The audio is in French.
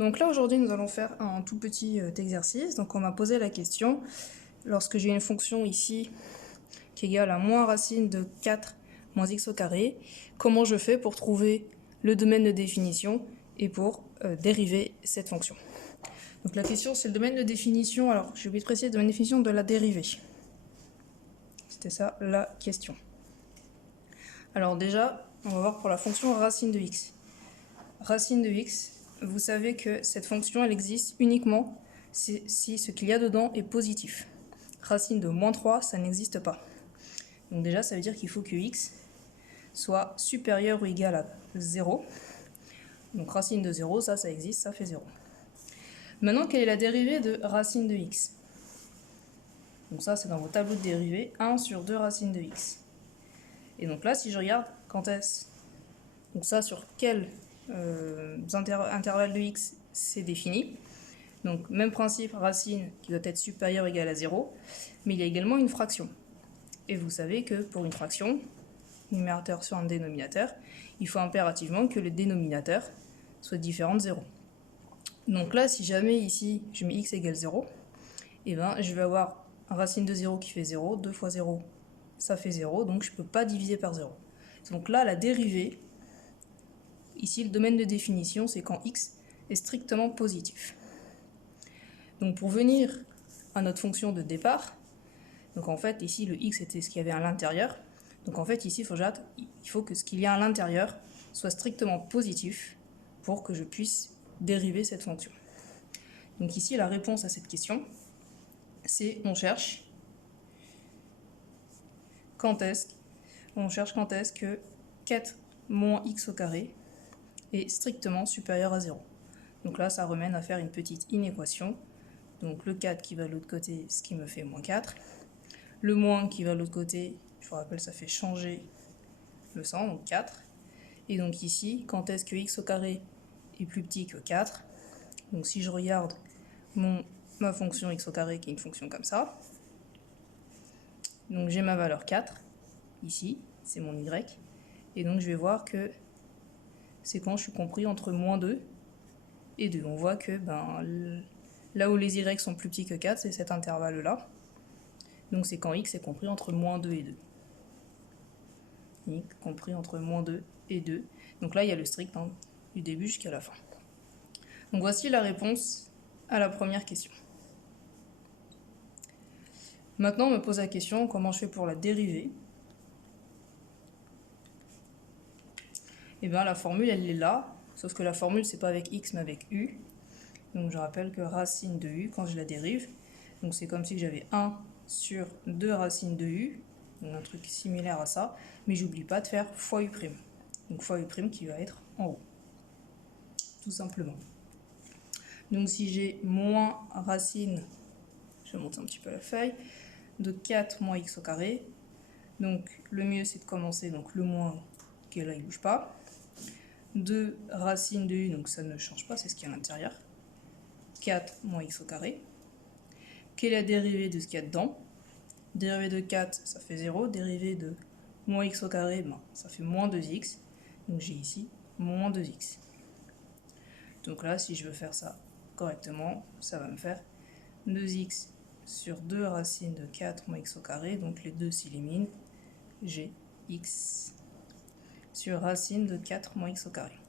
Donc là aujourd'hui nous allons faire un tout petit exercice. Donc on m'a posé la question, lorsque j'ai une fonction ici qui est égale à moins racine de 4 moins x au carré, comment je fais pour trouver le domaine de définition et pour dériver cette fonction. Donc la question c'est le domaine de définition, alors j'ai oublié de préciser, le domaine de définition de la dérivée. C'était ça la question. Alors déjà, on va voir pour la fonction racine de x. Racine de x, vous savez que cette fonction elle existe uniquement si ce qu'il y a dedans est positif. Racine de moins 3, ça n'existe pas. Donc déjà, ça veut dire qu'il faut que x soit supérieur ou égal à 0. Donc racine de 0, ça existe, ça fait 0. Maintenant, quelle est la dérivée de racine de x? Donc ça, c'est dans vos tableaux de dérivée, 1 sur 2 racine de x. Et donc là, si je regarde, quand est-ce... Donc ça, sur quel intervalle de x c'est défini. Donc même principe, racine qui doit être supérieure ou égale à 0, mais il y a également une fraction. Et vous savez que pour une fraction, numérateur sur un dénominateur, il faut impérativement que le dénominateur soit différent de 0. Donc là, si jamais ici je mets x égale 0, et ben, je vais avoir racine de 0 qui fait 0, 2 fois 0, ça fait 0, donc je ne peux pas diviser par 0. Donc là, la dérivée, ici le domaine de définition, c'est quand x est strictement positif. Donc pour venir à notre fonction de départ, donc en fait ici le x était ce qu'il y avait à l'intérieur, donc en fait ici il faut que ce qu'il y a à l'intérieur soit strictement positif pour que je puisse dériver cette fonction. Donc ici la réponse à cette question, c'est on cherche quand est-ce que 4 moins x au carré est strictement supérieur à 0. Donc là ça ramène à faire une petite inéquation. Donc le 4 qui va de l'autre côté, ce qui me fait moins 4. Le moins qui va de l'autre côté, je vous rappelle, ça fait changer le 100, donc 4. Et donc ici, quand est-ce que x au carré est plus petit que 4? Donc si je regarde ma fonction x au carré, qui est une fonction comme ça, donc j'ai ma valeur 4, ici, c'est mon y, et donc je vais voir que c'est quand je suis compris entre moins 2 et 2. On voit que là où les y sont plus petits que 4, c'est cet intervalle-là. Donc c'est quand x est compris entre moins 2 et 2. X compris entre moins 2 et 2. Donc là, il y a le strict du début jusqu'à la fin. Donc voici la réponse à la première question. Maintenant, on me pose la question, comment je fais pour la dériver? Et bien la formule, elle est là, sauf que la formule, c'est pas avec x, mais avec u. Donc je rappelle que racine de u, quand je la dérive, donc c'est comme si j'avais 1 sur 2 racines de u, donc un truc similaire à ça, mais j'oublie pas de faire fois u'. Donc fois u' qui va être en haut, tout simplement. Donc si j'ai moins racine, je monte un petit peu la feuille, de 4 moins x au carré, donc le mieux c'est de commencer, donc le moins qui est là il ne bouge pas, 2 racine de u, donc ça ne change pas, c'est ce qui est à l'intérieur, 4 moins x au carré. Quelle est la dérivée de ce qu'il y a dedans? Dérivée de 4, ça fait 0, dérivée de moins x au carré, ça fait moins 2x, donc j'ai ici moins 2x. Donc là, si je veux faire ça correctement, ça va me faire 2x sur 2 racines de 4 moins x au carré, donc les deux s'éliminent, j'ai x sur racine de 4 moins x au carré.